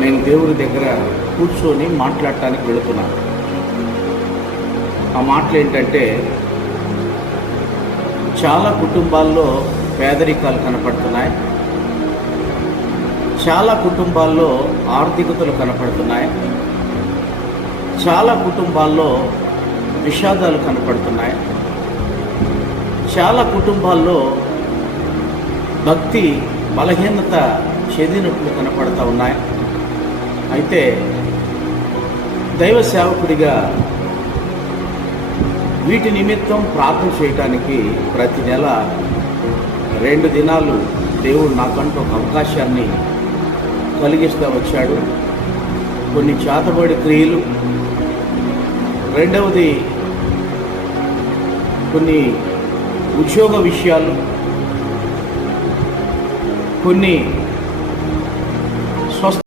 నేను దేవుడి దగ్గర కూర్చొని మాట్లాడటానికి వెళుతున్నాను. ఆ మాటలు ఏంటంటే చాలా కుటుంబాల్లో పేదరికాలు కనపడుతున్నాయి. చాలా కుటుంబాల్లో ఆర్థికతలు కనపడుతున్నాయి. చాలా కుటుంబాల్లో విషాదాలు కనపడుతున్నాయి. చాలా కుటుంబాల్లో భక్తి బలహీనత చెందినట్లు కనపడతా ఉన్నాయి. అయితే దైవ సేవకుడిగా వీటి నిమిత్తం ప్రార్థన చేయటానికి ప్రతి నెల రెండు దినాలు దేవుడు నాకంటూ ఒక అవకాశాన్ని కలిగిస్తూ వచ్చాడు. కొన్ని చేతబడి క్రియలు. రెండవది కొన్ని ఉద్యోగ విషయాలు. కొన్ని స్వస్థ